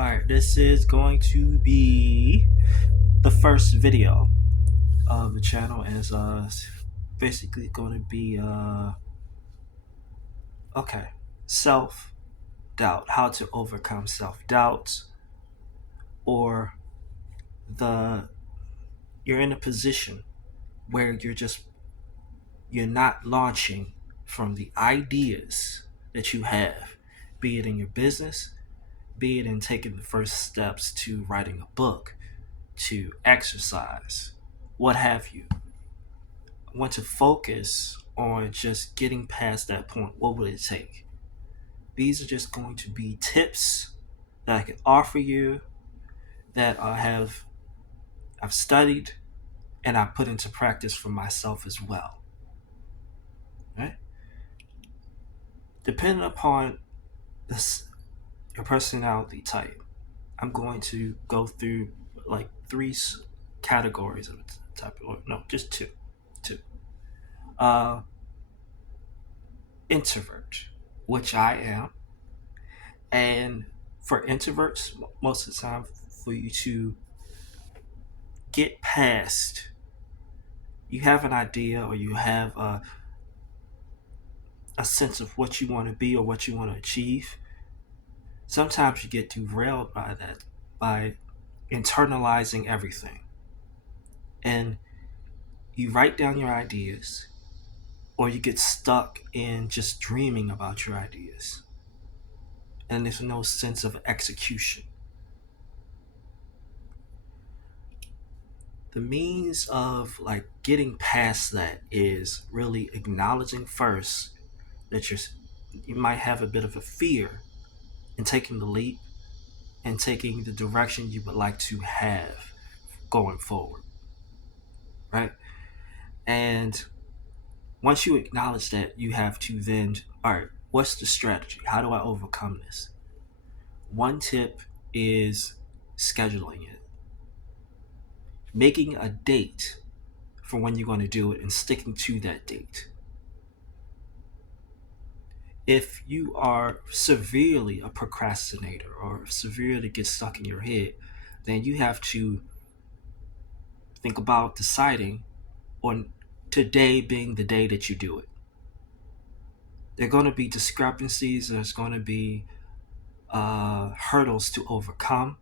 Alright, this is going to be the first video of the channel, and it's basically going to be self doubt, how to overcome self doubt, or the you're in a position where you're not launching from the ideas that you have, be it in your business, be it in taking the first steps to writing a book, to exercise, what have you. I want to focus on just getting past that point. What will it take? These are just going to be tips that I can offer you that I've studied and I put into practice for myself as well. Right? Depending upon this, your personality type, I'm going to go through like three categories of type. Or no, just two. Two. Uh, Introvert, which I am. And for introverts, most of the time, for you to get past, you have an idea or you have a sense of what you want to be or what you want to achieve. Sometimes you get derailed by that, by internalizing everything. And you write down your ideas, or you get stuck in just dreaming about your ideas. And there's no sense of execution. The means of like getting past that is really acknowledging first that you might have a bit of a fear in taking the leap and taking the direction you would like to have going forward, right? And once you acknowledge that, you have to then, all right, what's the strategy? How do I overcome this? One tip is scheduling it, making a date for when you're going to do it and sticking to that date. If you are severely a procrastinator or severely get stuck in your head, then you have to think about deciding on today being the day that you do it. There are going to be discrepancies, there's going to be hurdles to overcome,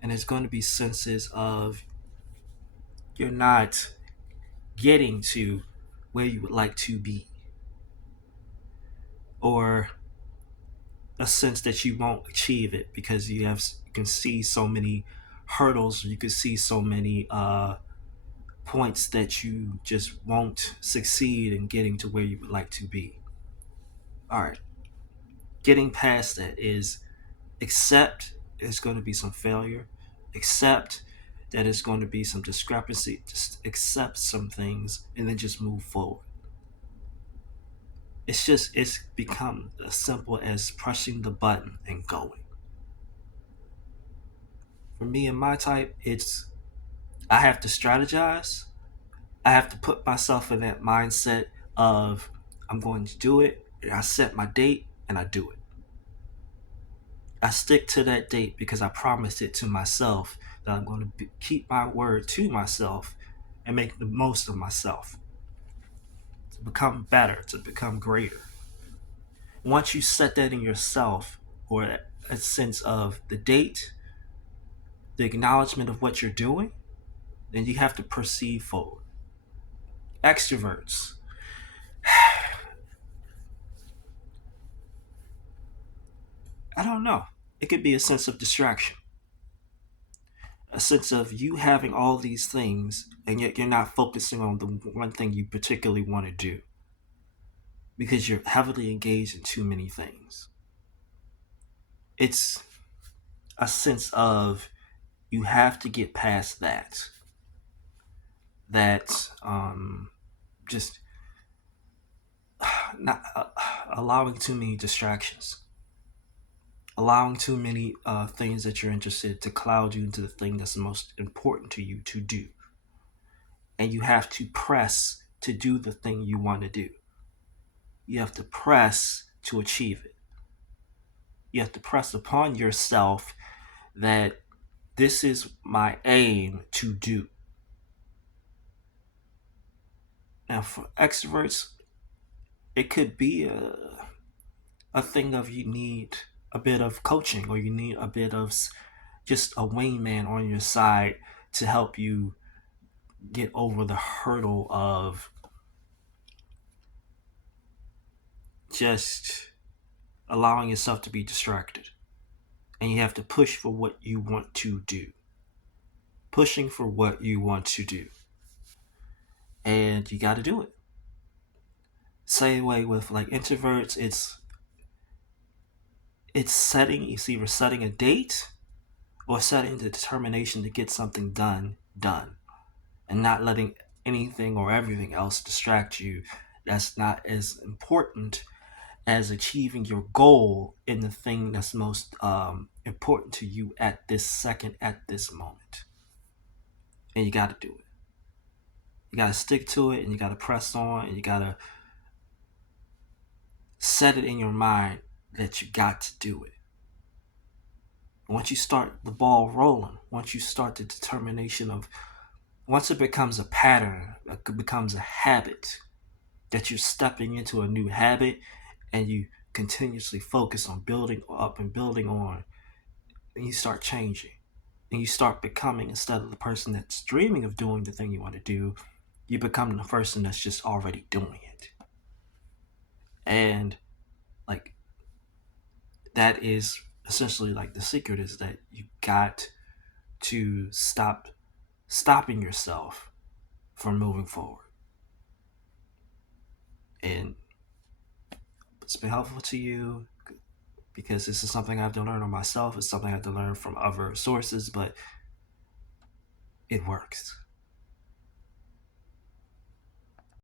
and there's going to be senses of you're not getting to where you would like to be, or a sense that you won't achieve it because you can see so many hurdles, you can see so many points that you just won't succeed in getting to where you would like to be. All right, getting past that is accept there's going to be some failure, accept that it's going to be some discrepancy, just accept some things and then just move forward. It's become as simple as pressing the button and going. For me and my type, I have to strategize. I have to put myself in that mindset of I'm going to do it. I set my date and I do it. I stick to that date because I promised it to myself that I'm going to keep my word to myself and make the most of myself to become better, to become greater. Once you set that in yourself, or a sense of the date, the acknowledgement of what you're doing, then you have to proceed forward. Extroverts. I don't know. It could be a sense of distraction, a sense of you having all these things and yet you're not focusing on the one thing you particularly want to do because you're heavily engaged in too many things. It's a sense of you have to get past that just not allowing too many distractions, allowing too many things that you're interested in to cloud you into the thing that's the most important to you to do. And you have to press to do the thing you want to do. You have to press to achieve it. You have to press upon yourself that this is my aim to do. Now, for extroverts, it could be a thing of you need a bit of coaching, or you need a bit of just a wingman on your side to help you get over the hurdle of just allowing yourself to be distracted. And you have to push for what you want to do. Pushing for what you want to do. And you got to do it. Same way with like introverts, it's either setting a date or setting the determination to get something done, and not letting anything or everything else distract you that's not as important as achieving your goal in the thing that's most important to you at this second, at this moment. And you got to do it. You got to stick to it, and you got to press on, and you got to set it in your mind that you got to do it. Once you start the ball rolling, once you start the determination of, once it becomes a pattern, it becomes a habit, that you're stepping into a new habit, and you continuously focus on building up and building on, and you start changing. And you start becoming, instead of the person that's dreaming of doing the thing you want to do, you become the person that's just already doing it. And like, that is essentially like the secret, is that you got to stop stopping yourself from moving forward. And it's been helpful to you because this is something I have to learn on myself. It's something I have to learn from other sources, but it works.